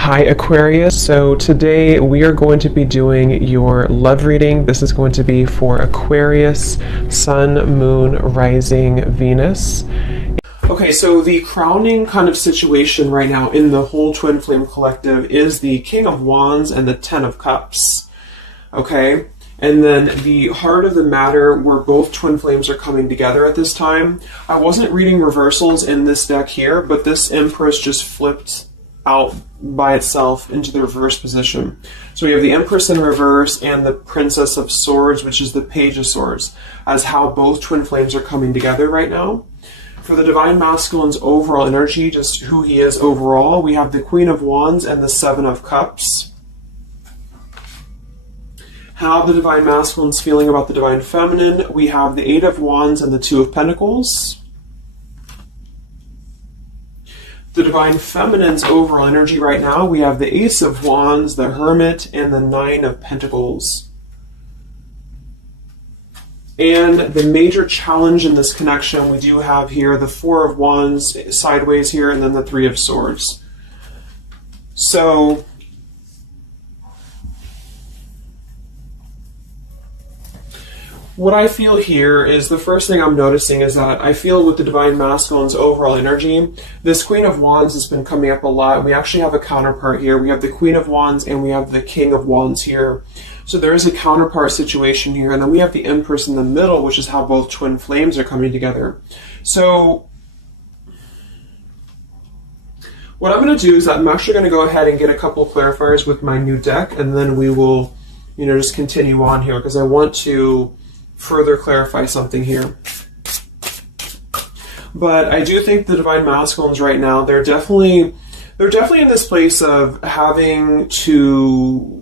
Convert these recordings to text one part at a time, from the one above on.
Hi Aquarius, so today we are going to be doing your love reading. This is going to be for Aquarius, Sun, Moon, Rising, Venus. Okay, so the crowning kind of situation right now in the whole Twin Flame Collective is the King of Wands and the Ten of Cups. Okay, and then the heart of the matter where both twin flames are coming together at this time. I wasn't reading reversals in this deck here, but this Empress just flipped out by itself into the reverse position. So we have the Empress in reverse and the Princess of Swords, which is the Page of Swords, as how both twin flames are coming together right now. For the Divine Masculine's overall energy, just who he is overall, we have the Queen of Wands and the Seven of Cups. How the Divine Masculine's feeling about the Divine Feminine, we have the Eight of Wands and the Two of Pentacles. The Divine Feminine's overall energy right now, we have the Ace of Wands, the Hermit, and the Nine of Pentacles. And the major challenge in this connection, we do have here the Four of Wands sideways here, and then the Three of Swords. So what I feel here is the first thing I'm noticing is that I feel with the Divine Masculine's overall energy, this Queen of Wands has been coming up a lot. We actually have a counterpart here. We have the Queen of Wands and we have the King of Wands here. So there is a counterpart situation here. And then we have the Empress in the middle, which is how both twin flames are coming together. So what I'm going to do is I'm actually going to go ahead and get a couple of clarifiers with my new deck. And then we will, just continue on here because I want to further clarify something here. But I do think the Divine Masculines right now, they're definitely in this place of having to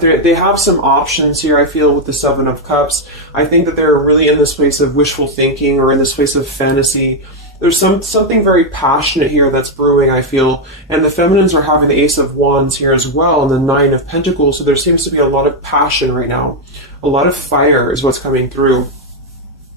they have some options here, I feel, with the Seven of Cups. I think that they're really in this place of wishful thinking or in this place of fantasy. There's something very passionate here that's brewing, I feel. And the Feminines are having the Ace of Wands here as well and the Nine of Pentacles. So there seems to be a lot of passion right now. A lot of fire is what's coming through.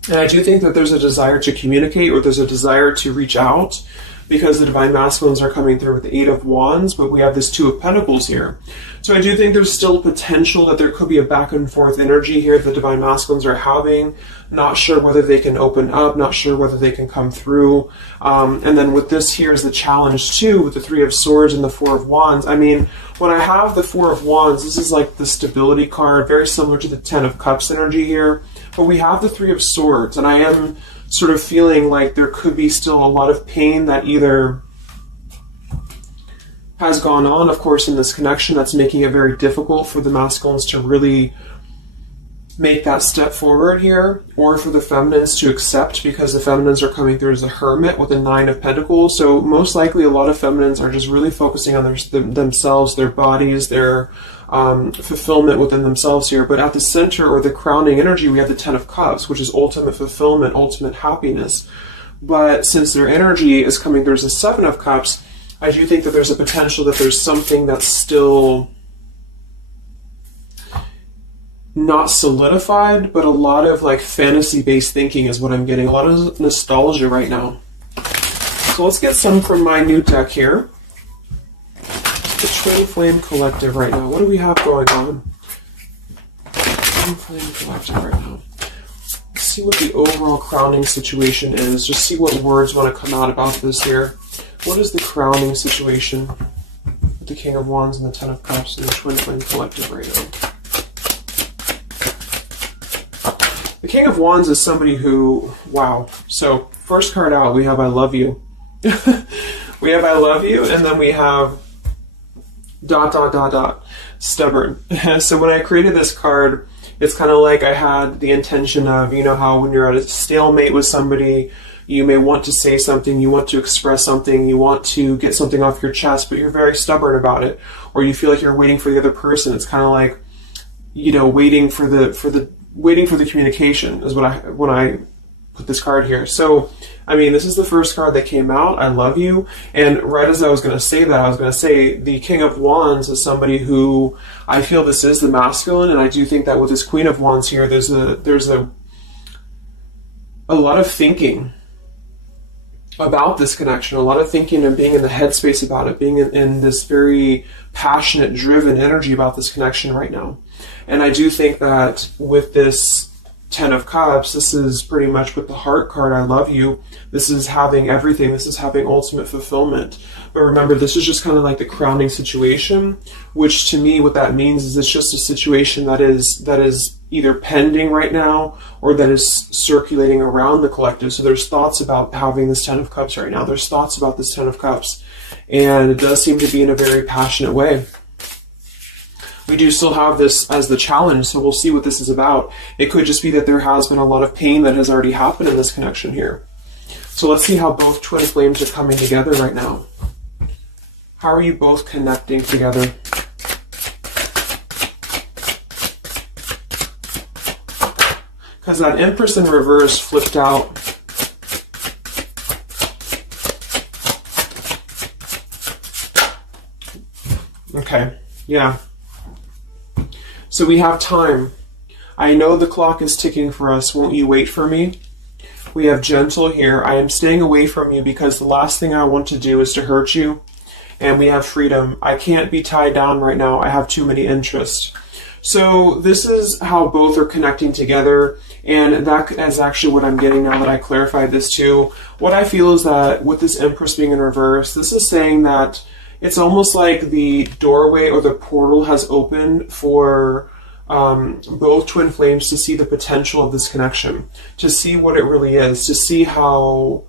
And I do think that there's a desire to communicate or there's a desire to reach out because the Divine Masculines are coming through with the Eight of Wands, but we have this Two of Pentacles here. So I do think there's still potential that there could be a back and forth energy here the Divine Masculines are having. Not sure whether they can open up, not sure whether they can come through. And then with this here is the challenge too, with the Three of Swords and the Four of Wands. I mean, when I have the Four of Wands, this is like the stability card, very similar to the Ten of Cups energy here. But we have the Three of Swords, and I am sort of feeling like there could be still a lot of pain that either has gone on, of course, in this connection that's making it very difficult for the masculines to really make that step forward here, or for the feminines to accept because the feminines are coming through as a Hermit with a Nine of Pentacles. So most likely a lot of feminines are just really focusing on themselves, their bodies, their fulfillment within themselves here. But at the center or the crowning energy, we have the Ten of Cups, which is ultimate fulfillment, ultimate happiness. But since their energy is coming through as the Seven of Cups, I do think that there's a potential that there's something that's still not solidified, but a lot of like fantasy-based thinking is what I'm getting. A lot of nostalgia right now. So let's get some from my new deck here. The Twin Flame Collective right now. What do we have going on? Twin Flame Collective right now. Let's see what the overall crowning situation is. Just see what words want to come out about this here. What is the crowning situation with the King of Wands and the Ten of Cups and the Twin Flame Collective right now? The King of Wands is somebody who, wow. So first card out, we have I love you. We have I love you, and then we have ... stubborn. So when I created this card, it's kind of like I had the intention of, how when you're at a stalemate with somebody, you may want to say something, you want to express something, you want to get something off your chest, but you're very stubborn about it, or you feel like you're waiting for the other person. It's kind of like, waiting for the communication is when I put this card here. So, I mean, this is the first card that came out, I love you. And right as I was going to say that, I was going to say the King of Wands is somebody who I feel this is the masculine. And I do think that with this Queen of Wands here, there's a lot of thinking about this connection, a lot of thinking and being in the headspace about it, being in this very passionate, driven energy about this connection right now. And I do think that with this Ten of Cups, this is pretty much with the heart card, I love you. This is having everything. This is having ultimate fulfillment. But remember, this is just kind of like the crowning situation, which to me, what that means is it's just a situation that is either pending right now or that is circulating around the collective. So there's thoughts about having this Ten of Cups right now. There's thoughts about this Ten of Cups. And it does seem to be in a very passionate way. We do still have this as the challenge, so we'll see what this is about. It could just be that there has been a lot of pain that has already happened in this connection here. So let's see how both twin flames are coming together right now. How are you both connecting together? Because that Empress in reverse flipped out. Okay, yeah. So we have time. I know the clock is ticking for us. Won't you wait for me? We have gentle here. I am staying away from you because the last thing I want to do is to hurt you. And we have freedom. I can't be tied down right now. I have too many interests. So this is how both are connecting together. And that is actually what I'm getting now that I clarified this too. What I feel is that with this Empress being in reverse, this is saying that it's almost like the doorway or the portal has opened for both twin flames to see the potential of this connection, to see what it really is, to see how,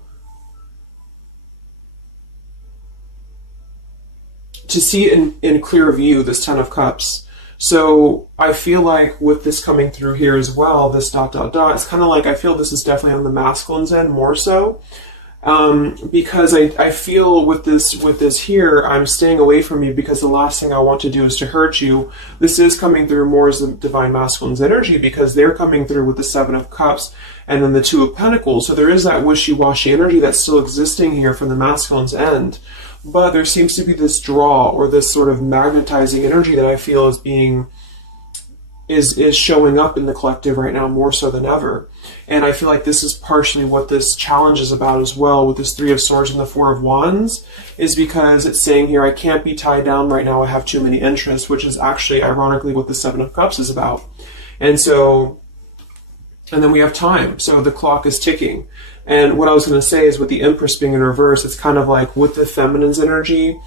to see in clear view this Ten of Cups. So I feel like with this coming through here as well, this ... it's kind of like I feel this is definitely on the masculine's end more so. Because I feel with this here, I'm staying away from you because the last thing I want to do is to hurt you. This is coming through more as the Divine Masculine's energy because they're coming through with the Seven of Cups and then the Two of Pentacles. So there is that wishy-washy energy that's still existing here from the masculine's end. But there seems to be this draw or this sort of magnetizing energy that I feel is being is showing up in the collective right now more so than ever. And I feel like this is partially what this challenge is about as well with this Three of Swords and the Four of Wands, is because it's saying here, I can't be tied down right now, I have too many interests, which is actually ironically what the Seven of Cups is about. And so, and then we have time. So the clock is ticking. And what I was going to say is with the Empress being in reverse, it's kind of like with the feminine's energy,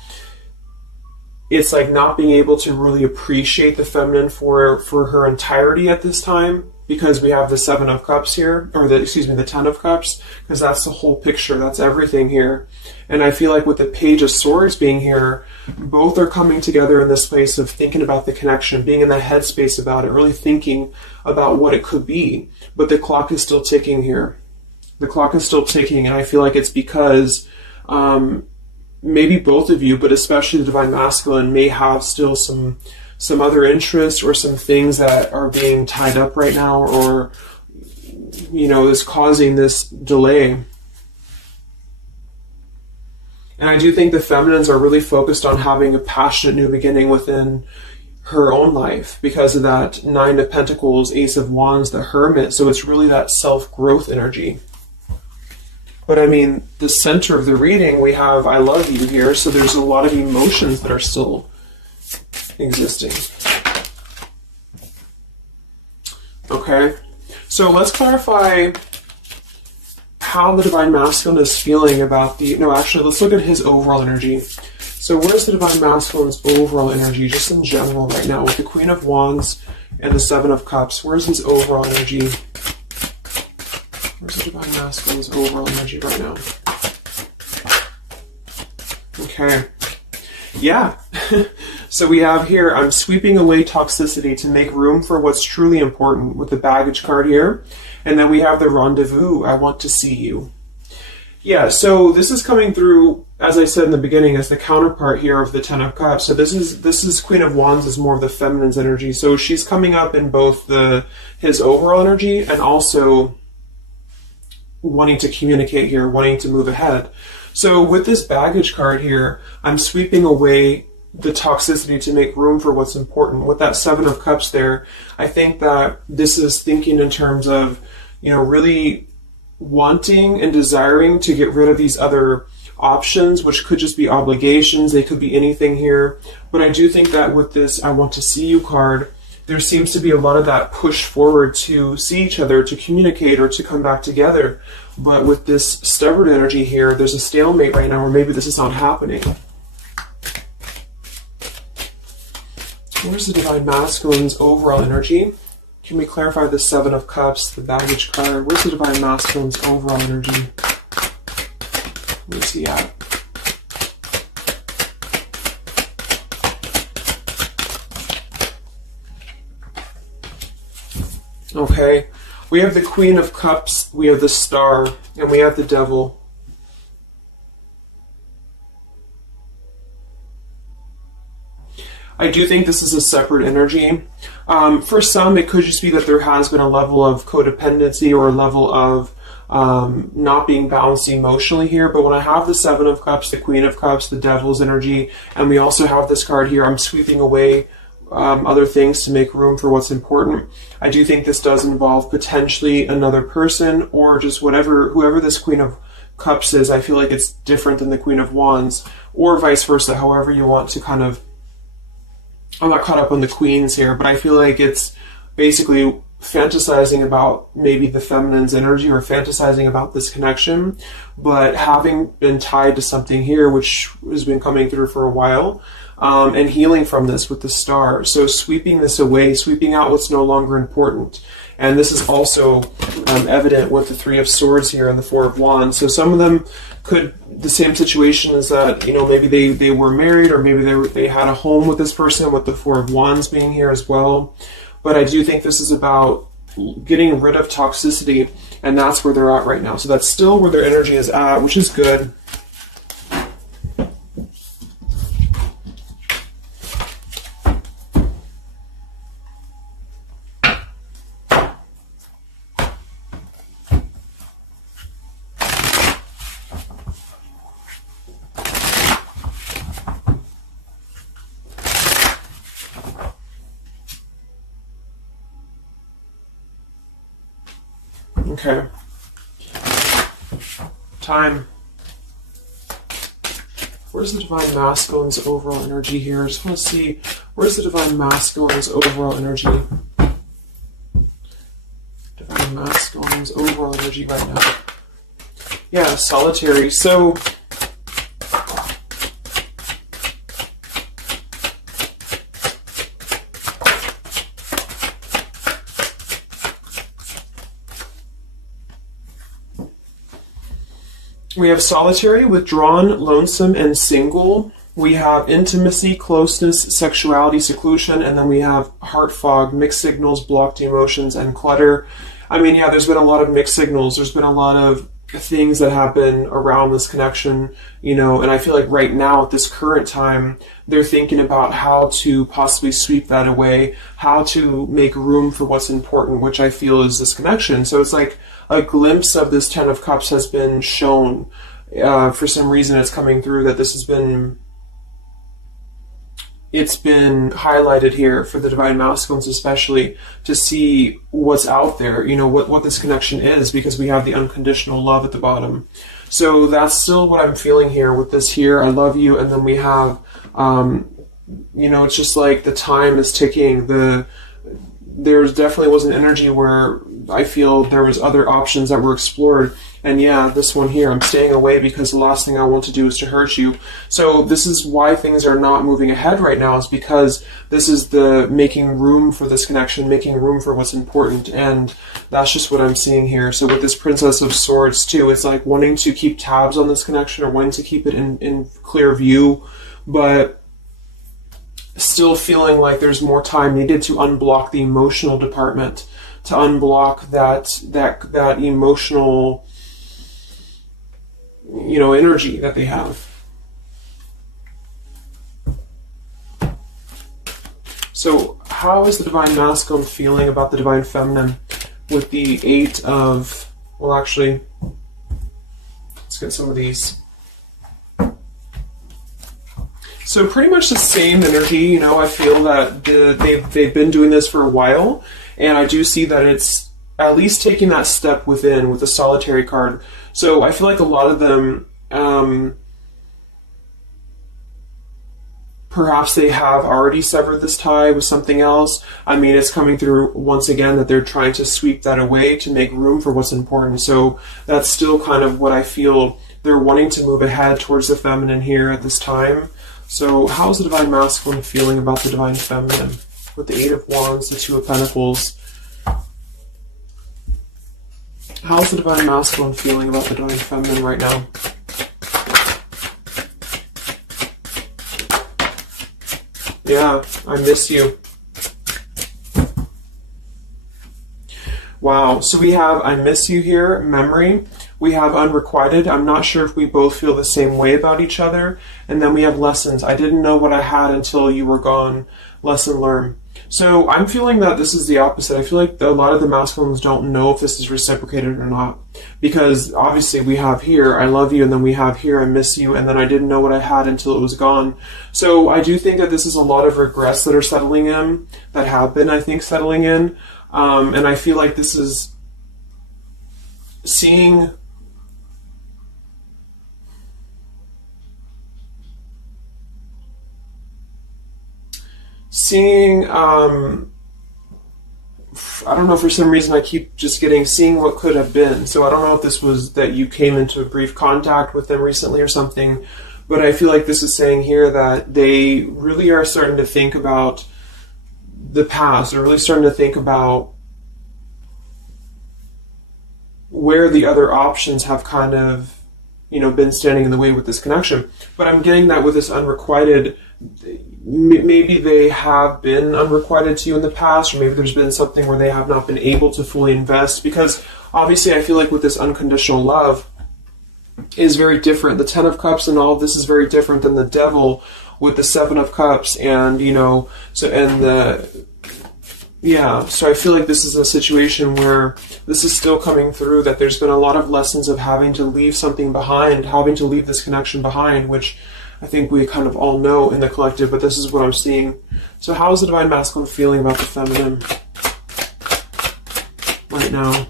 it's like not being able to really appreciate the feminine for her entirety at this time, because we have the Seven of Cups here, or the Ten of Cups, because that's the whole picture, that's everything here. And I feel like with the Page of Swords being here, both are coming together in this place of thinking about the connection, being in that headspace about it, really thinking about what it could be. But the clock is still ticking here. The clock is still ticking, and I feel like it's because maybe both of you, but especially the Divine Masculine, may have still some other interests or some things that are being tied up right now, or, you know, is causing this delay. And I do think the feminines are really focused on having a passionate new beginning within her own life because of that Nine of Pentacles, Ace of Wands, the Hermit. So it's really that self-growth energy. But I mean, the center of the reading, we have I love you here, so there's a lot of emotions that are still existing. Okay, so let's clarify how the Divine Masculine is feeling about let's look at his overall energy. So where's the Divine Masculine's overall energy, just in general right now, with the Queen of Wands and the Seven of Cups? Where's his overall energy? Where's the Divine Masculine's overall energy right now? Okay. Yeah. So we have here, I'm sweeping away toxicity to make room for what's truly important, with the Baggage card here. And then we have the Rendezvous, I want to see you. Yeah, so this is coming through, as I said in the beginning, as the counterpart here of the Ten of Cups. So this is Queen of Wands is more of the feminine's energy. So she's coming up in both his overall energy and also wanting to communicate here, wanting to move ahead. So with this Baggage card here, I'm sweeping away the toxicity to make room for what's important. With that Seven of Cups there, I think that this is thinking in terms of, you know, really wanting and desiring to get rid of these other options, which could just be obligations. They could be anything here. But I do think that with this I want to see you card, there seems to be a lot of that push forward to see each other, to communicate, or to come back together. But with this stubborn energy here, there's a stalemate right now, or maybe this is not happening. Where's the Divine Masculine's overall energy? Can we clarify the Seven of Cups, the baggage card? Where's the Divine Masculine's overall energy? Where's he at? Okay, we have the Queen of Cups, we have the Star, and we have the Devil. I do think this is a separate energy. For some, it could just be that there has been a level of codependency or a level of not being balanced emotionally here. But when I have the Seven of Cups, the Queen of Cups, the Devil's energy, and we also have this card here, I'm sweeping away other things to make room for what's important. I do think this does involve potentially another person, or just whoever this Queen of Cups is. I feel like it's different than the Queen of Wands, or vice versa, however you want to kind of. I'm not caught up on the queens here, but I feel like it's basically fantasizing about maybe the feminine's energy, or fantasizing about this connection, but having been tied to something here, which has been coming through for a while, and healing from this with the Star. So sweeping this away, sweeping out what's no longer important. And this is also evident with the Three of Swords here and the Four of Wands. So some of them could, the same situation is that, you know, maybe they were married, or maybe they had a home with this person, with the Four of Wands being here as well. But I do think this is about getting rid of toxicity, and that's where they're at right now. So that's still where their energy is at, which is good. Okay. Time. Where's the Divine Masculine's overall energy here? I just want to see, where's the Divine Masculine's overall energy? Divine Masculine's overall energy right now. Yeah, solitary. So we have solitary, withdrawn, lonesome, and single. We have intimacy, closeness, sexuality, seclusion, and then we have heart fog, mixed signals, blocked emotions, and clutter. I mean, yeah, there's been a lot of mixed signals. There's been a lot of things that happen around this connection, you know, and I feel like right now at this current time, they're thinking about how to possibly sweep that away, how to make room for what's important, which I feel is this connection. So it's like a glimpse of this Ten of Cups has been shown. For some reason it's coming through that this has been, it's been highlighted here for the Divine Masculines especially, to see what's out there, you know, what this connection is, because we have the unconditional love at the bottom. So that's still what I'm feeling here with this here, I love you, and then we have, you know, it's just like the time is ticking. There definitely was an energy where I feel there was other options that were explored. And yeah, this one here, I'm staying away because the last thing I want to do is to hurt you. So this is why things are not moving ahead right now, is because this is the making room for this connection, making room for what's important. And that's just what I'm seeing here. So with this Princess of Swords too, it's like wanting to keep tabs on this connection, or wanting to keep it in clear view, but still feeling like there's more time needed to unblock the emotional department, to unblock that emotional, you know, energy that they have. So how is the Divine Masculine feeling about the Divine Feminine with the Eight of, well, actually, let's get some of these. So pretty much the same energy, you know. I feel that they've been doing this for a while, and I do see that it's at least taking that step within with the Solitary card. So I feel like a lot of them, perhaps they have already severed this tie with something else. I mean, it's coming through once again that they're trying to sweep that away to make room for what's important. So that's still kind of what I feel. They're wanting to move ahead towards the feminine here at this time. So how's the Divine Masculine feeling about the Divine Feminine? With the Eight of Wands, the Two of Pentacles. How's the Divine Masculine feeling about the Divine Feminine right now? Yeah, I miss you. Wow, so we have I miss you here, memory. We have unrequited. I'm not sure if we both feel the same way about each other. And then we have lessons. I didn't know what I had until you were gone. Lesson learned. So I'm feeling that this is the opposite. I feel like a lot of the masculines don't know if this is reciprocated or not. Because obviously we have here, I love you, and then we have here, I miss you, and then I didn't know what I had until it was gone. So I do think that this is a lot of regrets that are settling in, that have been, I think, settling in. And I feel like this is seeing I don't know, for some reason I keep just seeing what could have been. So I don't know if this was that you came into a brief contact with them recently or something, but I feel like this is saying here that they really are starting to think about the past. They're really starting to think about where the other options have kind of, been standing in the way with this connection. But I'm getting that with this unrequited, maybe they have been unrequited to you in the past, or maybe there's been something where they have not been able to fully invest, because obviously I feel like with this unconditional love is very different. The Ten of Cups and all of this is very different than the Devil with the Seven of Cups, and so I feel like this is a situation where this is still coming through, that there's been a lot of lessons of having to leave something behind, having to leave this connection behind, which I think we kind of all know in the collective, but this is what I'm seeing. So how is the Divine Masculine feeling about the feminine right now?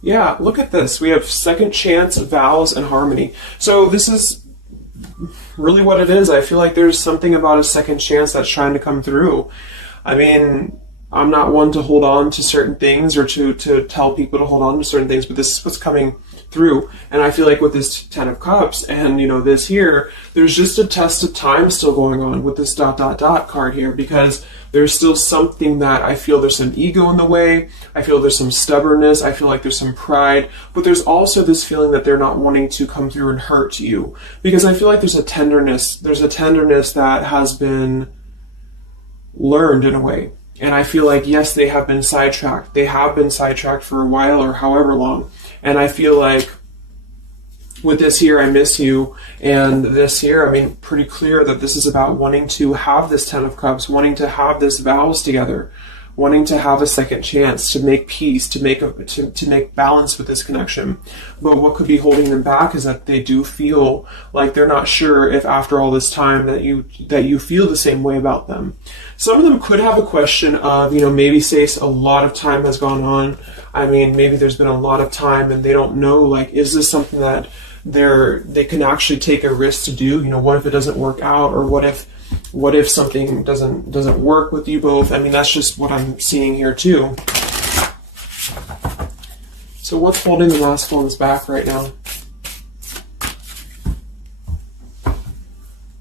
Yeah, look at this. We have second chance, vows, and harmony. So this is really what it is. I feel like there's something about a second chance that's trying to come through. I mean, I'm not one to hold on to certain things or to tell people to hold on to certain things, but this is what's coming through. And I feel like with this Ten of Cups and, this here, there's just a test of time still going on with this ... card here, because there's still something that I feel there's some ego in the way. I feel there's some stubbornness. I feel like there's some pride, but there's also this feeling that they're not wanting to come through and hurt you, because I feel like there's a tenderness that has been learned in a way. And I feel like, yes, they have been sidetracked. They have been sidetracked for a while or however long. And I feel like with this here, I miss you, and this here, I mean, pretty clear that this is about wanting to have this Ten of Cups, wanting to have this vows together, wanting to have a second chance to make peace, to make balance with this connection. But what could be holding them back is that they do feel like they're not sure if after all this time that you feel the same way about them. Some of them could have a question of, maybe say a lot of time has gone on. I mean, maybe there's been a lot of time and they don't know, like, is this something that they can actually take a risk to do? What if it doesn't work out, or what if something doesn't work with you both? I mean, that's just what I'm seeing here too. So what's holding the masculines back right now?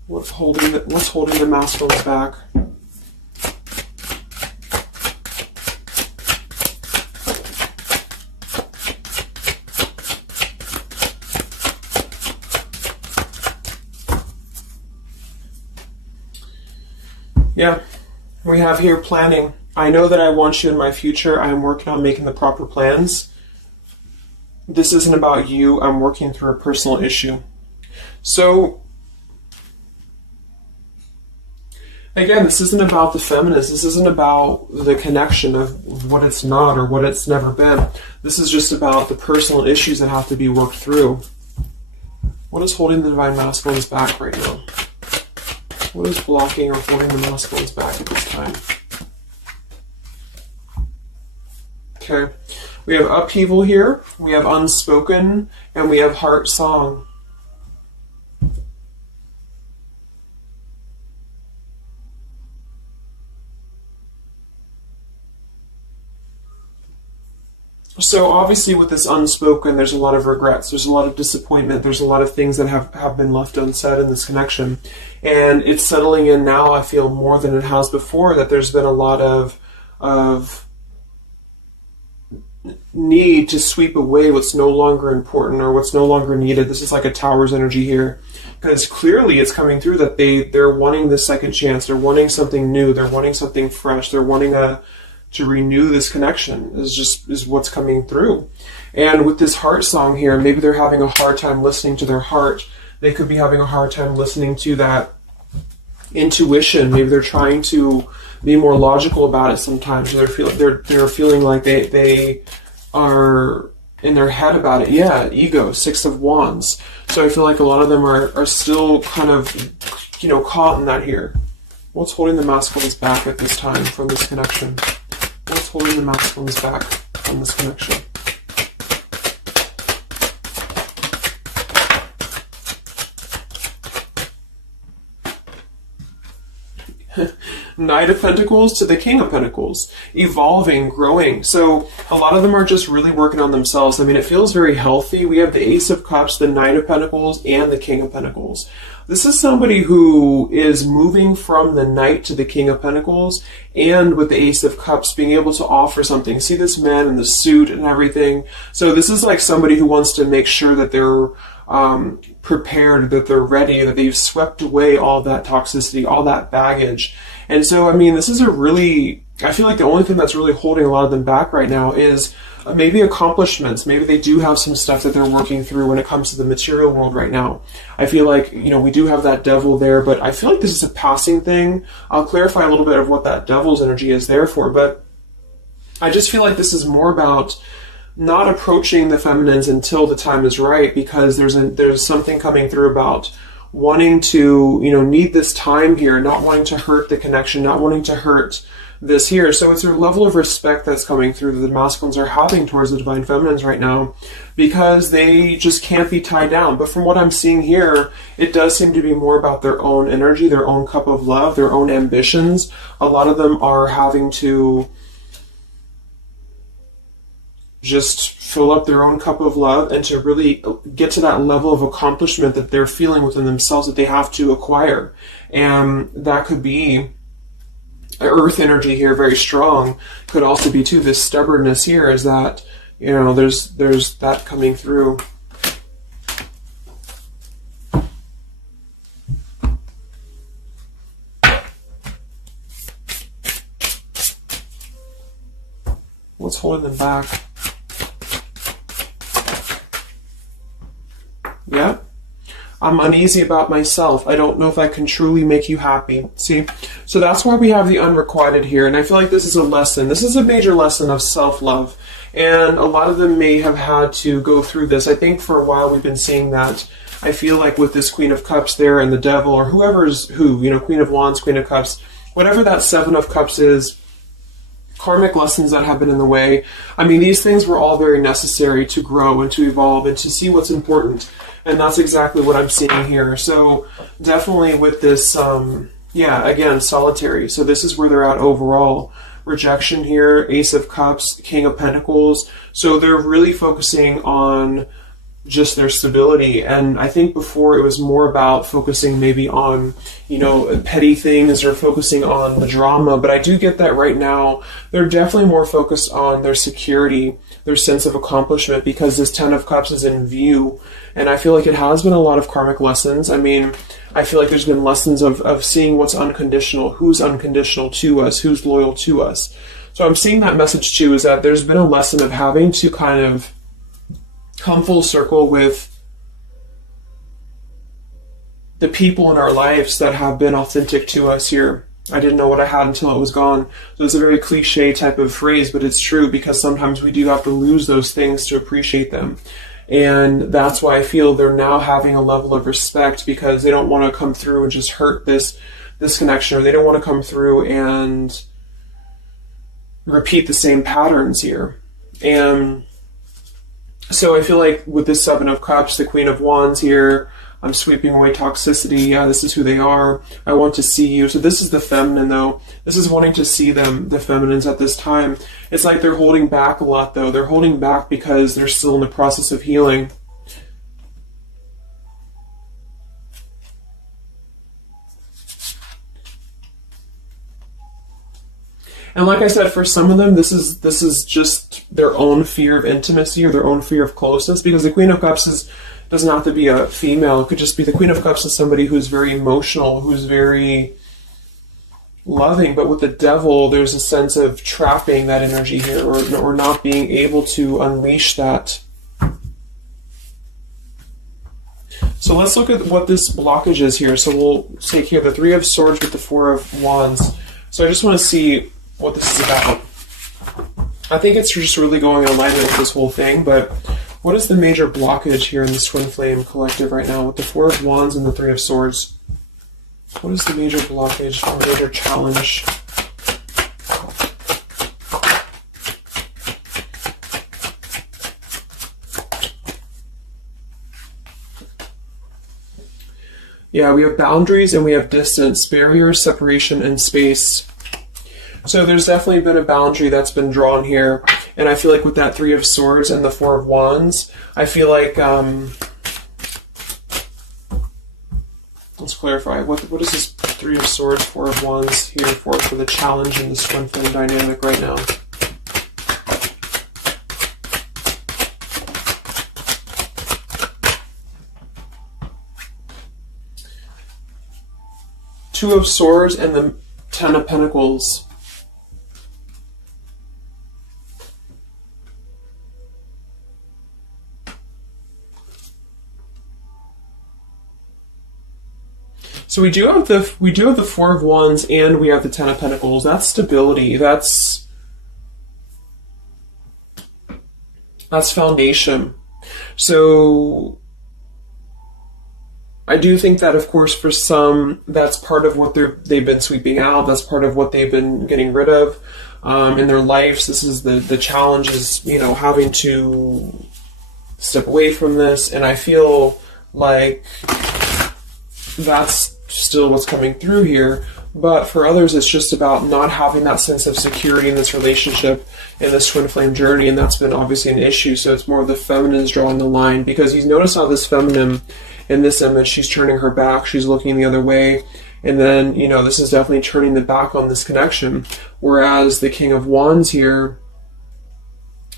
What's holding the masculines back? Yeah, we have here planning. I know that I want you in my future. I am working on making the proper plans. This isn't about you. I'm working through a personal issue. So, again, this isn't about the feminist. This isn't about the connection of what it's not or what it's never been. This is just about the personal issues that have to be worked through. What is holding the Divine Masculines back right now? What is blocking or holding the masculines back at this time? Okay. We have upheaval here, we have unspoken, and we have heart song. So obviously with this unspoken, there's a lot of regrets, there's a lot of disappointment, there's a lot of things that have been left unsaid in this connection. And it's settling in now, I feel, more than it has before, that there's been a lot of need to sweep away what's no longer important or what's no longer needed. This is like a tower's energy here. Because clearly it's coming through that they're wanting the second chance, they're wanting something new, they're wanting something fresh, they're wanting to renew this connection is what's coming through. And with this heart song here, maybe they're having a hard time listening to their heart. They could be having a hard time listening to that intuition. Maybe they're trying to be more logical about it sometimes. They're feeling like they are in their head about it. Yeah, ego, 6 of Wands. So I feel like a lot of them are still kind of, caught in that here. What's holding the masculines back at this time from this connection? What's holding the masculines back from this connection? Knight of Pentacles to the King of Pentacles. Evolving, growing. So a lot of them are just really working on themselves. I mean, it feels very healthy. We have the Ace of Cups, the Knight of Pentacles, and the King of Pentacles. This is somebody who is moving from the Knight to the King of Pentacles, and with the Ace of Cups being able to offer something. See this man in the suit and everything. So this is like somebody who wants to make sure that they're prepared, that they're ready, that they've swept away all that toxicity, all that baggage. And so, I mean, this is I feel like the only thing that's really holding a lot of them back right now is maybe accomplishments. Maybe they do have some stuff that they're working through when it comes to the material world right now. I feel like, we do have that devil there, but I feel like this is a passing thing. I'll clarify a little bit of what that devil's energy is there for, but I just feel like this is more about not approaching the feminines until the time is right, because there's something coming through about wanting to, need this time here, not wanting to hurt the connection, not wanting to hurt this here. So it's a level of respect that's coming through that the masculines are having towards the divine feminines right now, because they just can't be tied down. But from what I'm seeing here, it does seem to be more about their own energy, their own cup of love, their own ambitions. A lot of them are having to just fill up their own cup of love and to really get to that level of accomplishment that they're feeling within themselves that they have to acquire. And that could be earth energy here, very strong. Could also be too this stubbornness here, is that there's that coming through. What's holding them back? Yeah. I'm uneasy about myself. I don't know if I can truly make you happy. See? So that's why we have the unrequited here. And I feel like this is a lesson. This is a major lesson of self-love. And a lot of them may have had to go through this. I think for a while we've been seeing that. I feel like with this Queen of Cups there and the Devil, or whoever's who, Queen of Wands, Queen of Cups, whatever that Seven of Cups is, karmic lessons that have been in the way. I mean, these things were all very necessary to grow and to evolve and to see what's important. And that's exactly what I'm seeing here. So definitely with this, again, solitary. So this is where they're at overall. Rejection here, Ace of Cups, King of Pentacles. So they're really focusing on just their stability. And I think before it was more about focusing maybe on, petty things or focusing on the drama. But I do get that right now they're definitely more focused on their security, their sense of accomplishment, because this Ten of Cups is in view. And I feel like it has been a lot of karmic lessons. I mean, I feel like there's been lessons of seeing what's unconditional, who's unconditional to us, who's loyal to us. So I'm seeing that message too, is that there's been a lesson of having to kind of come full circle with the people in our lives that have been authentic to us here. I didn't know what I had until it was gone. So it's a very cliche type of phrase, but it's true, because sometimes we do have to lose those things to appreciate them. And that's why I feel they're now having a level of respect, because they don't want to come through and just hurt this this connection, or they don't want to come through and repeat the same patterns here. And so I feel like with this Seven of Cups, the Queen of Wands here, I'm sweeping away toxicity. Yeah, this is who they are. I want to see you. So this is the feminine, though. This is wanting to see them, the feminines at this time. It's like they're holding back a lot, though. They're holding back because they're still in the process of healing. And like I said, for some of them, this is just their own fear of intimacy or their own fear of closeness, because the Queen of Cups doesn't have to be a female. It could just be the Queen of Cups is somebody who's very emotional, who's very loving. But with the Devil, there's a sense of trapping that energy here, or not being able to unleash that. So let's look at what this blockage is here. So we'll take here the Three of Swords with the Four of Wands. So I just want to see what this is about. I think it's just really going in alignment with this whole thing, but what is the major blockage here in this Twin Flame collective right now with the Four of Wands and the Three of Swords? What is the major blockage or major challenge? Yeah, we have boundaries and we have distance, barriers, separation, and space. So there's definitely been a boundary that's been drawn here. And I feel like with that Three of Swords and the Four of Wands, I feel like, let's clarify, what is this Three of Swords, Four of Wands here for the challenge in this Twin Flame dynamic right now? Two of Swords and the Ten of Pentacles. So we do have the Four of Wands and we have the Ten of Pentacles. That's stability. That's foundation. So I do think that, of course, for some, that's part of what they've been sweeping out. That's part of what they've been getting rid of in their lives. This is the challenge is, having to step away from this. And I feel like that's still what's coming through here. But for others, it's just about not having that sense of security in this relationship, in this Twin Flame journey, and that's been obviously an issue. So it's more of the feminine's drawing the line, because you notice how this feminine in this image, she's turning her back, she's looking the other way, and then, this is definitely turning the back on this connection, whereas the King of Wands here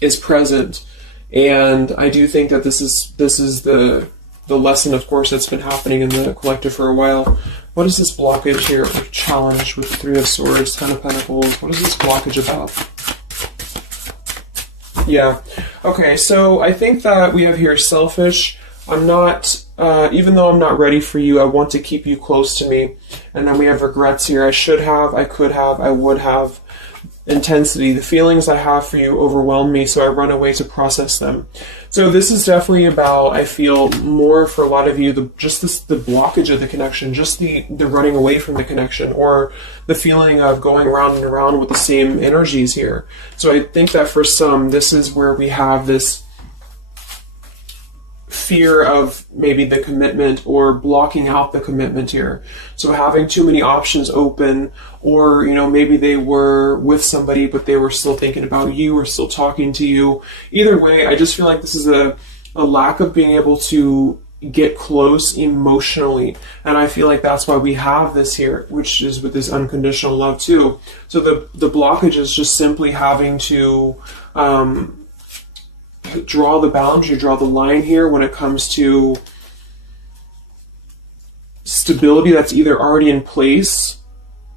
is present. And I do think that this is the lesson, of course, that's been happening in the collective for a while. What is this blockage here, or challenge with Three of Swords, Ten of Pentacles? What is this blockage about? Yeah. Okay, so I think that we have here selfish. I'm not, even though I'm not ready for you, I want to keep you close to me. And then we have regrets here. I should have, I could have, I would have. Intensity. The feelings I have for you overwhelm me, so I run away to process them. So this is definitely about, I feel, more for a lot of you, the blockage of the connection, just the running away from the connection, or the feeling of going around and around with the same energies here. So I think that for some, this is where we have this fear of maybe the commitment, or blocking out the commitment here. So having too many options open, or maybe they were with somebody but they were still thinking about you or still talking to you. Either way, I just feel like this is a lack of being able to get close emotionally, and I feel like that's why we have this here, which is with this unconditional love too. So the blockage is just simply having to draw the boundary, draw the line here when it comes to stability that's either already in place,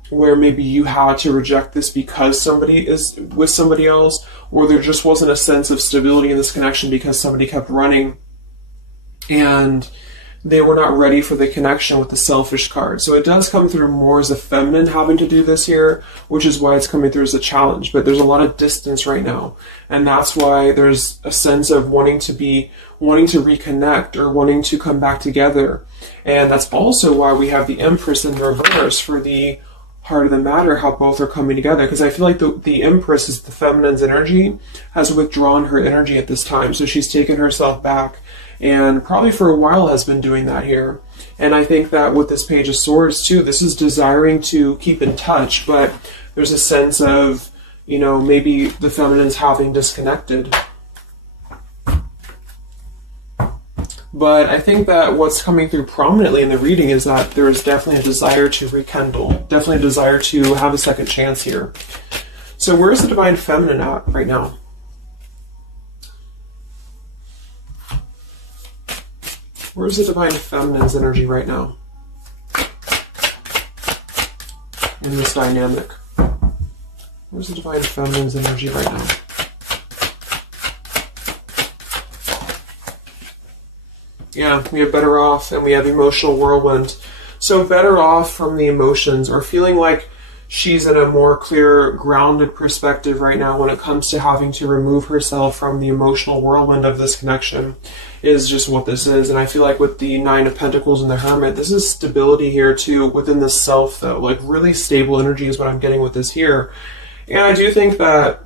where maybe you had to reject this because somebody is with somebody else, or there just wasn't a sense of stability in this connection because somebody kept running. And they were not ready for the connection with the selfish card. So it does come through more as a feminine having to do this here, which is why it's coming through as a challenge. But there's a lot of distance right now. And that's why there's a sense of wanting to reconnect or wanting to come back together. And that's also why we have the Empress in reverse for the heart of the matter, how both are coming together. Because I feel like the Empress is the feminine's energy, has withdrawn her energy at this time. So she's taken herself back, and probably for a while has been doing that here. And I think that with this Page of Swords too, this is desiring to keep in touch, but there's a sense of, you know, maybe the feminine's having disconnected. But I think that what's coming through prominently in the reading is that there is definitely a desire to rekindle, definitely a desire to have a second chance here. So where is the Divine Feminine at right now? Where's the Divine Feminine's energy right now in this dynamic? Where's the Divine Feminine's energy right now? Yeah, we have Better Off and we have Emotional Whirlwind. So better off from the emotions, or feeling like she's in a more clear, grounded perspective right now when it comes to having to remove herself from the emotional whirlwind of this connection, is just what this is. And I feel like with the Nine of Pentacles and the Hermit, this is stability here too within the self though. Like really stable energy is what I'm getting with this here. And I do think that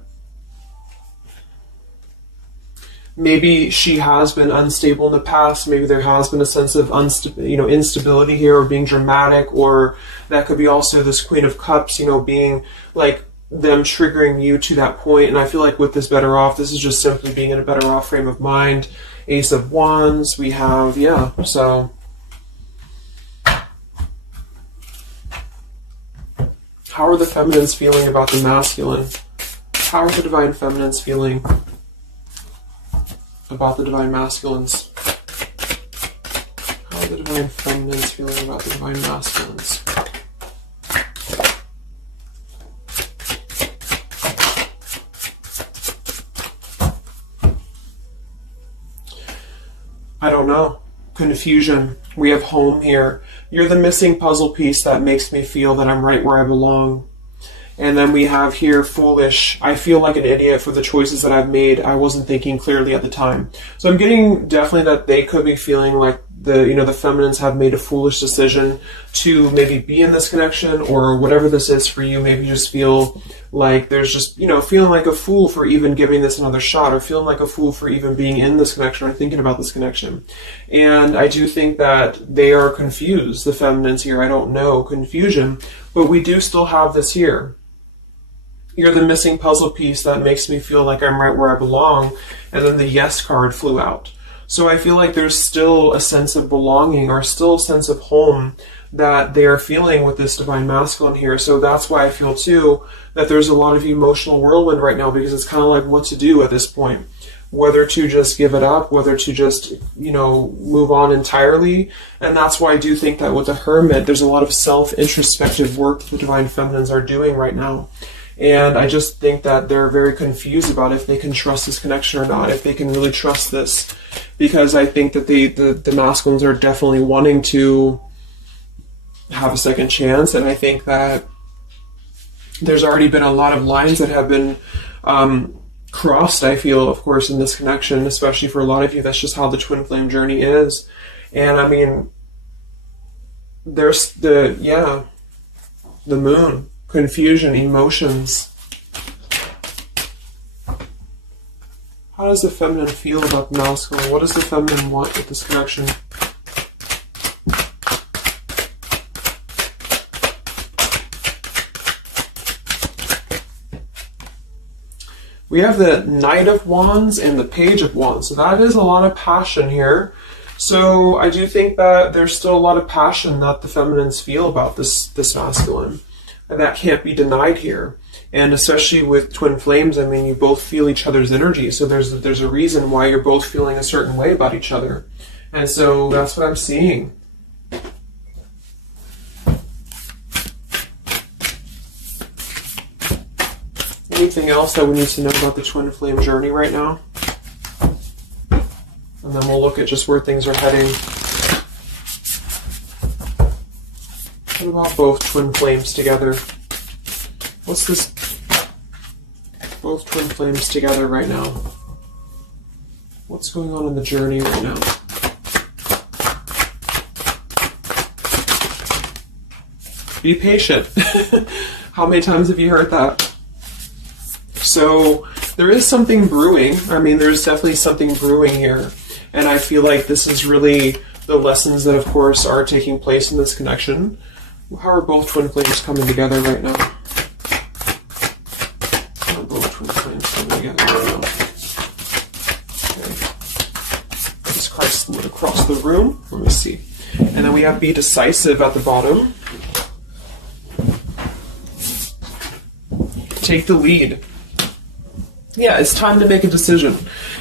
maybe she has been unstable in the past. Maybe there has been a sense of instability here, or being dramatic, or that could be also this Queen of Cups, being like them triggering you to that point. And I feel like with this Better Off, this is just simply being in a better off frame of mind. Ace of Wands, we have, so how are the feminines feeling about the masculine? How are the Divine Feminines feeling about the Divine Masculines? How are the Divine Feminines feeling about the Divine Masculines? I don't know. Confusion. We have Home here. You're the missing puzzle piece that makes me feel that I'm right where I belong. And then we have here Foolish. I feel like an idiot for the choices that I've made. I wasn't thinking clearly at the time. So I'm getting definitely that they could be feeling like the feminines have made a foolish decision to maybe be in this connection, or whatever this is for you. Maybe just feel like there's just, feeling like a fool for even giving this another shot, or feeling like a fool for even being in this connection or thinking about this connection. And I do think that they are confused, the feminines here. I don't know, confusion, but we do still have this here. You're the missing puzzle piece that makes me feel like I'm right where I belong. And then the Yes card flew out. So I feel like there's still a sense of belonging, or still a sense of home that they are feeling with this Divine Masculine here. So that's why I feel too that there's a lot of emotional whirlwind right now, because it's kind of like what to do at this point. Whether to just give it up, whether to just, move on entirely. And that's why I do think that with the Hermit, there's a lot of self-introspective work that the Divine Feminines are doing right now. And I just think that they're very confused about if they can trust this connection or not, if they can really trust this. Because I think that the masculines are definitely wanting to have a second chance. And I think that there's already been a lot of lines that have been crossed, I feel, of course, in this connection, especially for a lot of you. That's just how the twin flame journey is. And I mean, there's the Moon. Confusion, emotions. How does the feminine feel about the masculine? What does the feminine want with this connection? We have the Knight of Wands and the Page of Wands. So that is a lot of passion here. So I do think that there's still a lot of passion that the feminines feel about this masculine. And that can't be denied here. And especially with twin flames, I mean, you both feel each other's energy. So there's a reason why you're both feeling a certain way about each other. And so that's what I'm seeing. Anything else that we need to know about the twin flame journey right now? And then we'll look at just where things are heading. What about both twin flames together? What's this? Both twin flames together right now. What's going on in the journey right now? Be patient. How many times have you heard that? So there is something brewing. I mean, there's definitely something brewing here. And I feel like this is really the lessons that, of course, are taking place in this connection. How are both twin flames coming together right now? How are both twin flames coming together right now? Okay. Just Christ moved across the room. Let me see. And then we have be decisive at the bottom. Take the lead. Yeah, it's time to make a decision.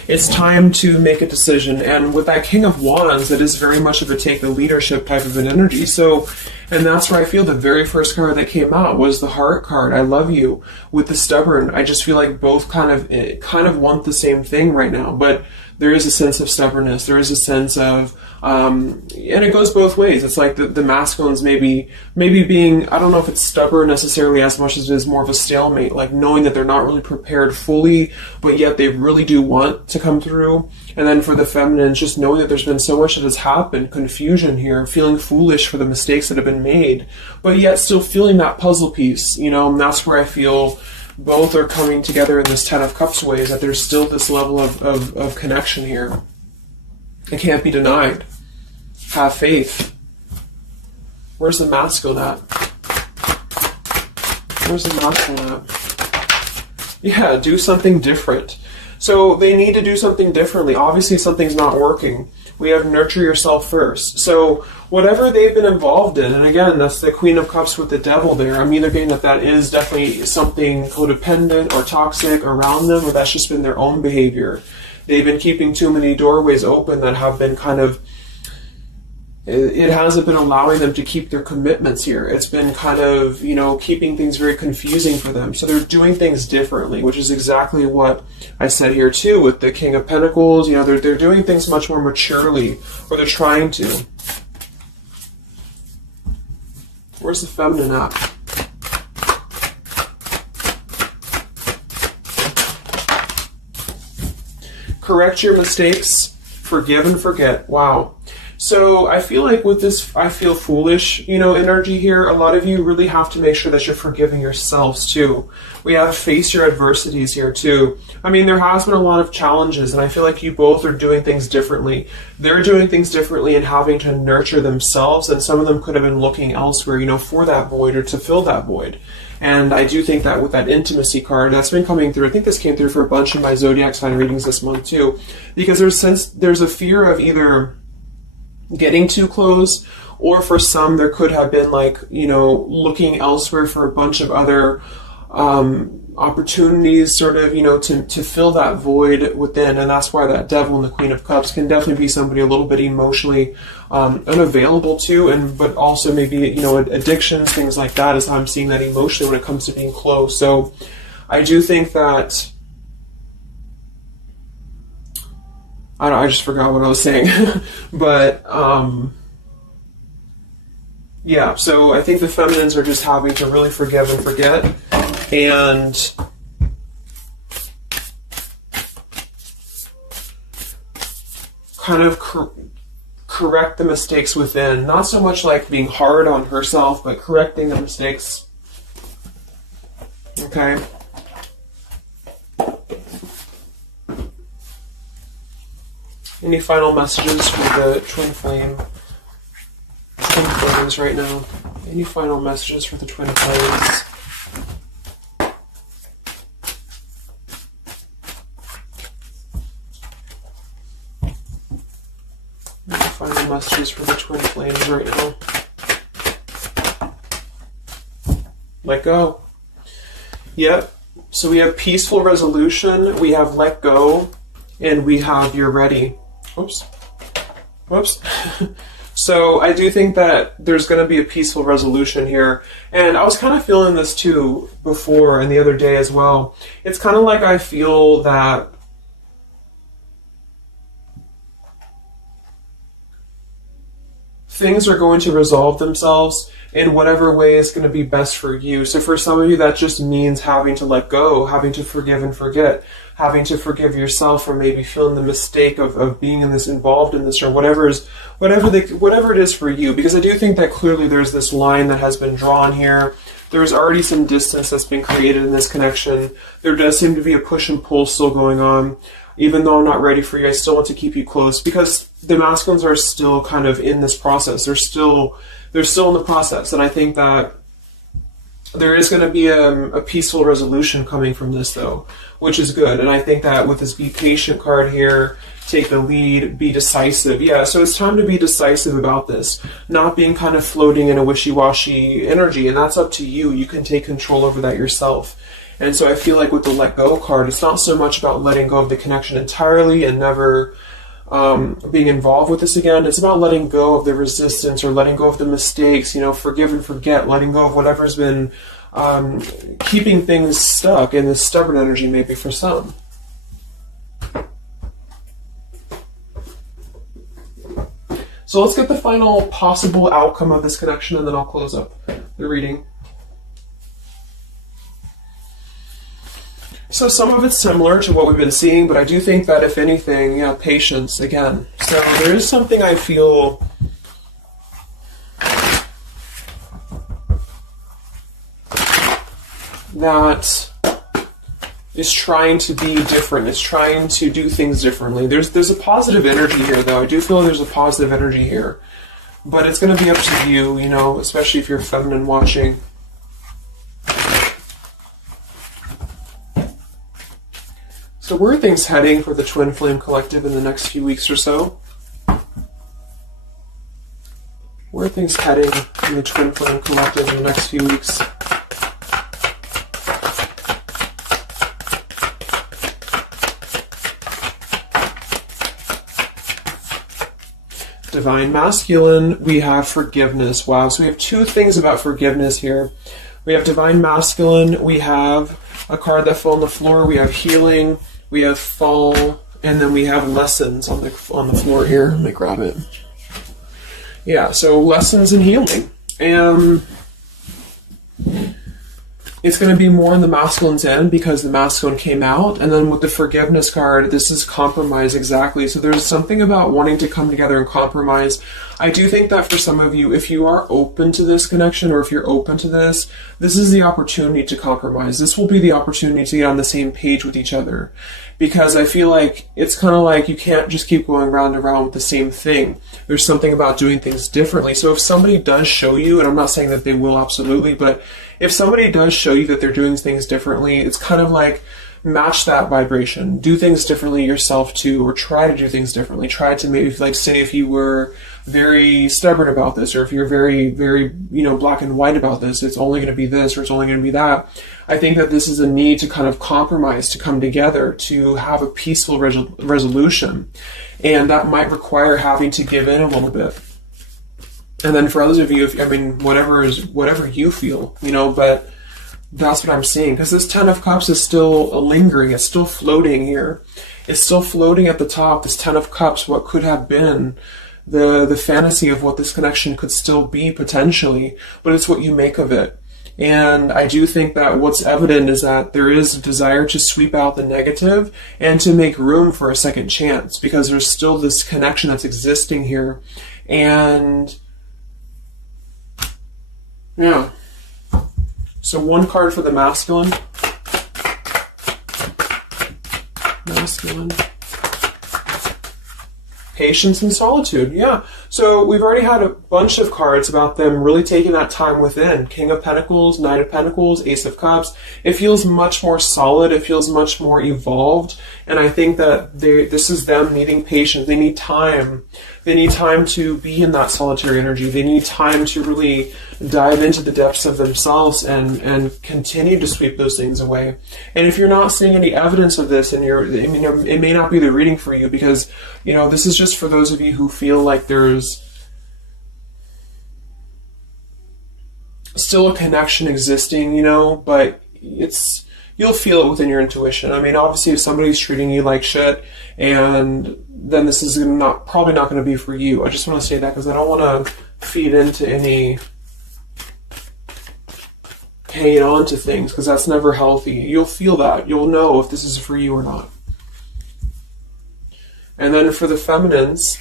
It's time to make a decision. And with that King of Wands, it is very much of a take the leadership type of an energy. So, and that's where I feel the very first card that came out was the Heart card. I love you. With the Stubborn, I just feel like both kind of want the same thing right now. But there is a sense of stubbornness. There is a sense of, and it goes both ways. It's like the masculines maybe being, I don't know if it's stubborn necessarily as much as it is more of a stalemate, like knowing that they're not really prepared fully, but yet they really do want to come through. And then for the feminines, just knowing that there's been so much that has happened, confusion here, feeling foolish for the mistakes that have been made, but yet still feeling that puzzle piece, you know, and that's where I feel both are coming together in this Ten of Cups ways, that there's still this level of connection here. It can't be denied. Have faith. Where's the masculine at? Where's the masculine at? Yeah, do something different. So they need to do something differently. Obviously something's not working. We have nurture yourself first. So whatever they've been involved in, and again, that's the Queen of Cups with the Devil there. I'm either getting that is definitely something codependent or toxic around them, or that's just been their own behavior. They've been keeping too many doorways open that have been kind of, it hasn't been allowing them to keep their commitments here. It's been kind of, you know, keeping things very confusing for them. So they're doing things differently, which is exactly what I said here too with the King of Pentacles. You know, they're doing things much more maturely, or they're trying to. Where's the feminine at? Correct your mistakes, forgive and forget. Wow. So I feel like with this, I feel foolish, you know, energy here. A lot of you really have to make sure that you're forgiving yourselves too. We have to face your adversities here too. I mean, there has been a lot of challenges, and I feel like you both are doing things differently. They're doing things differently and having to nurture themselves, and some of them could have been looking elsewhere, you know, for that void or to fill that void. And I do think that with that intimacy card, that's been coming through. I think this came through for a bunch of my zodiac sign readings this month too, because there's a fear of either getting too close, or for some there could have been like, you know, looking elsewhere for a bunch of other opportunities, sort of, you know, to fill that void within. And that's why that Devil and the Queen of Cups can definitely be somebody a little bit emotionally unavailable to, and but also maybe, you know, addictions, things like that, is how I'm seeing that emotionally when it comes to being close. So I do think that I just forgot what I was saying. But, yeah, so I think the feminines are just having to really forgive and forget, and kind of correct the mistakes within. Not so much like being hard on herself, but correcting the mistakes. Okay? Any final messages for the twin flames right now? Any final messages for the twin flames? Any final messages for the twin flames right now? Let go. Yep. So we have peaceful resolution, we have let go, and we have you're ready. Whoops. So I do think that there's going to be a peaceful resolution here. And I was kind of feeling this too before and the other day as well. It's kind of like I feel that things are going to resolve themselves in whatever way is going to be best for you. So for some of you, that just means having to let go, having to forgive and forget, having to forgive yourself for maybe feeling the mistake of being in this, involved in this, or whatever it is for you. Because I do think that clearly there's this line that has been drawn here. There's already some distance that's been created in this connection. There does seem to be a push and pull still going on. Even though I'm not ready for you, I still want to keep you close, because the masculines are still kind of in this process. They're still in the process. And I think that there is going to be a peaceful resolution coming from this, though, which is good. And I think that with this Be Patient card here, take the lead, be decisive. Yeah, so it's time to be decisive about this, not being kind of floating in a wishy-washy energy. And that's up to you. You can take control over that yourself. And so I feel like with the Let Go card, it's not so much about letting go of the connection entirely and never being involved with this again. It's about letting go of the resistance, or letting go of the mistakes, forgive and forget, letting go of whatever's been keeping things stuck in this stubborn energy, maybe for some. So let's get the final possible outcome of this connection, and then I'll close up the reading. So some of it's similar to what we've been seeing, but I do think that if anything, patience again. So there is something I feel that is trying to be different. It's trying to do things differently. There's a positive energy here, though. I do feel there's a positive energy here. But it's going to be up to you, especially if you're feminine watching. So where are things heading for the Twin Flame Collective in the next few weeks or so? Where are things heading in the Twin Flame Collective in the next few weeks? Divine Masculine, we have forgiveness. Wow, so we have two things about forgiveness here. We have Divine Masculine, we have a card that fell on the floor, we have healing, we have fall, and then we have lessons on the floor here. Let me grab it. Yeah, so lessons and healing. And it's going to be more in the masculine's end because the masculine came out. And then with the forgiveness card, this is compromise exactly. So there's something about wanting to come together and compromise. I do think that for some of you, if you are open to this connection, or if you're open to this is the opportunity to compromise. This will be the opportunity to get on the same page with each other. Because I feel like it's kind of like you can't just keep going round and round with the same thing. There's something about doing things differently. So if somebody does show you, and I'm not saying that they will absolutely, but if somebody does show you that they're doing things differently, it's kind of like match that vibration. Do things differently yourself too, or try to do things differently. Try to maybe, like, say if you were very stubborn about this, or if you're very, very, black and white about this, it's only going to be this, or it's only going to be that. I think that this is a need to kind of compromise, to come together, to have a peaceful resolution. And that might require having to give in a little bit. And then for others of you, whatever you feel, but that's what I'm seeing. Because this Ten of Cups is still lingering. It's still floating here. It's still floating at the top. This Ten of Cups, what could have been the fantasy of what this connection could still be potentially, but it's what you make of it. And I do think that what's evident is that there is a desire to sweep out the negative and to make room for a second chance, because there's still this connection that's existing here. And yeah. So one card for the masculine. Masculine. Patience and solitude. Yeah. So we've already had a bunch of cards about them really taking that time within. King of Pentacles, Knight of Pentacles, Ace of Cups. It feels much more solid. It feels much more evolved. And I think that this is them needing patience. They need time. They need time to be in that solitary energy. They need time to really dive into the depths of themselves and continue to sweep those things away. And if you're not seeing any evidence of this, and it may not be the reading for you, because, this is just for those of you who feel like there's still a connection existing, but you'll feel it within your intuition. I mean, obviously, if somebody's treating you like shit, and then this is probably not going to be for you. I just want to say that because I don't want to feed into any hanging on to things, because that's never healthy. You'll feel that. You'll know if this is for you or not. And then for the feminines,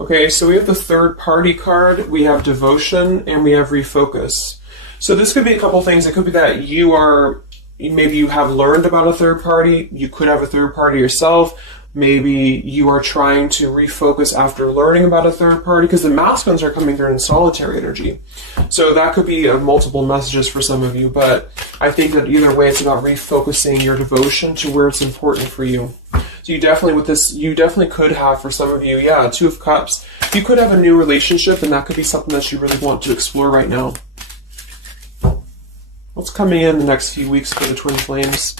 okay, so we have the third party card, we have devotion, and we have refocus. So this could be a couple things. It could be that maybe you have learned about a third party. You could have a third party yourself. Maybe you are trying to refocus after learning about a third party, because the masculines are coming through in solitary energy. So that could be multiple messages for some of you, but I think that either way, it's about refocusing your devotion to where it's important for you. So you definitely could have, for some of you, yeah, Two of Cups. You could have a new relationship, and that could be something that you really want to explore right now. What's coming in the next few weeks for the twin flames?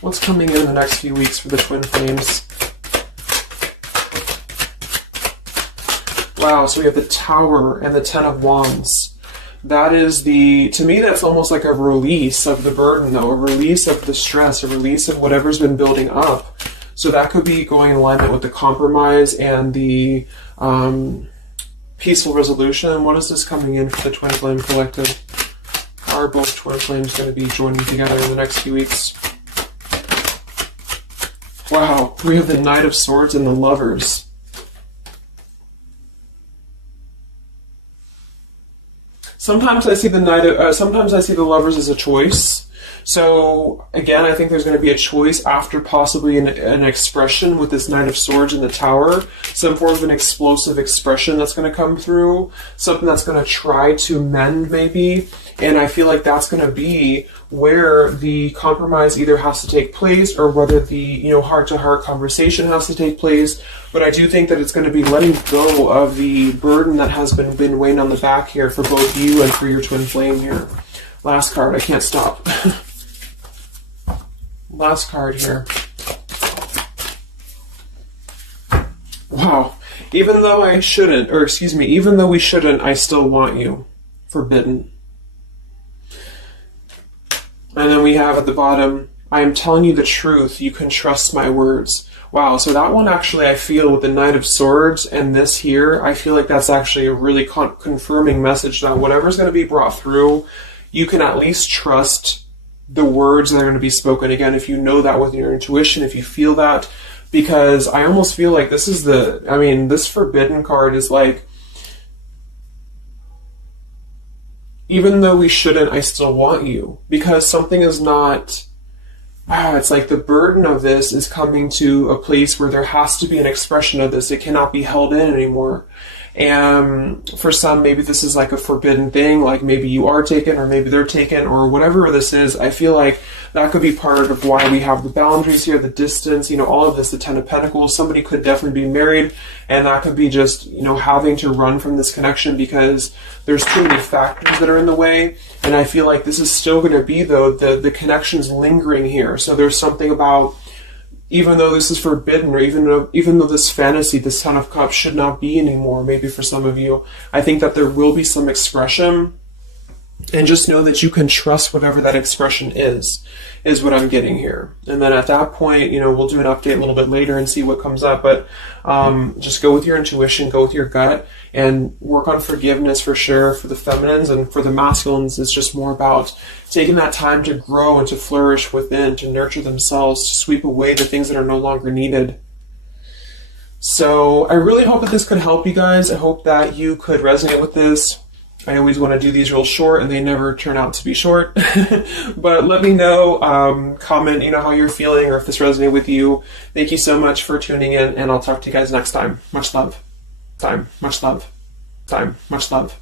What's coming in the next few weeks for the twin flames? Wow, so we have the Tower and the Ten of Wands. That is to me, that's almost like a release of the burden, though, a release of the stress, a release of whatever's been building up. So that could be going in alignment with the compromise and the peaceful resolution. What is this coming in for the Twin Flame Collective? Are both Twin Flames going to be joining together in the next few weeks? Wow, we have the Knight of Swords and the Lovers. Sometimes I see sometimes I see the Lovers as a choice. So again, I think there's going to be a choice after possibly an expression with this Knight of Swords in the Tower, some form of an explosive expression that's going to come through, something that's going to try to mend maybe, and I feel like that's going to be where the compromise either has to take place or whether the heart-to-heart conversation has to take place. But I do think that it's going to be letting go of the burden that has been weighing on the back here for both you and for your twin flame here. Last card, I can't stop. Last card here. Wow. Even though we shouldn't, I still want you. Forbidden. And then we have at the bottom, I am telling you the truth, you can trust my words. Wow, so that one actually, I feel with the Knight of Swords and this here, I feel like that's actually a really confirming message that whatever's going to be brought through, you can at least trust the words that are going to be spoken. Again, if you know that with your intuition, if you feel that, because I almost feel like this is this Forbidden card is like, even though we shouldn't, I still want you. Because something is not, it's like the burden of this is coming to a place where there has to be an expression of this. It cannot be held in anymore. And for some, maybe this is like a forbidden thing, like maybe you are taken or maybe they're taken or whatever this is. I feel like that could be part of why we have the boundaries here, the distance, all of this, the Ten of Pentacles. Somebody could definitely be married, and that could be just, having to run from this connection because there's too many factors that are in the way. And I feel like this is still going to be, though, the connection's lingering here. So there's something about, even though this is forbidden, or even though this fantasy, this Ten of Cups should not be anymore, maybe for some of you, I think that there will be some expression, and just know that you can trust whatever that expression is what I'm getting here. And then at that point, we'll do an update a little bit later and see what comes up, but just go with your intuition, go with your gut, and work on forgiveness for sure for the feminines, and for the masculines, it's just more about taking that time to grow and to flourish within, to nurture themselves, to sweep away the things that are no longer needed. So I really hope that this could help you guys. I hope that you could resonate with this. I always want to do these real short, and they never turn out to be short. But let me know, comment, how you're feeling, or if this resonated with you. Thank you so much for tuning in, and I'll talk to you guys next time. Much love. Time. Much love. Time. Much love.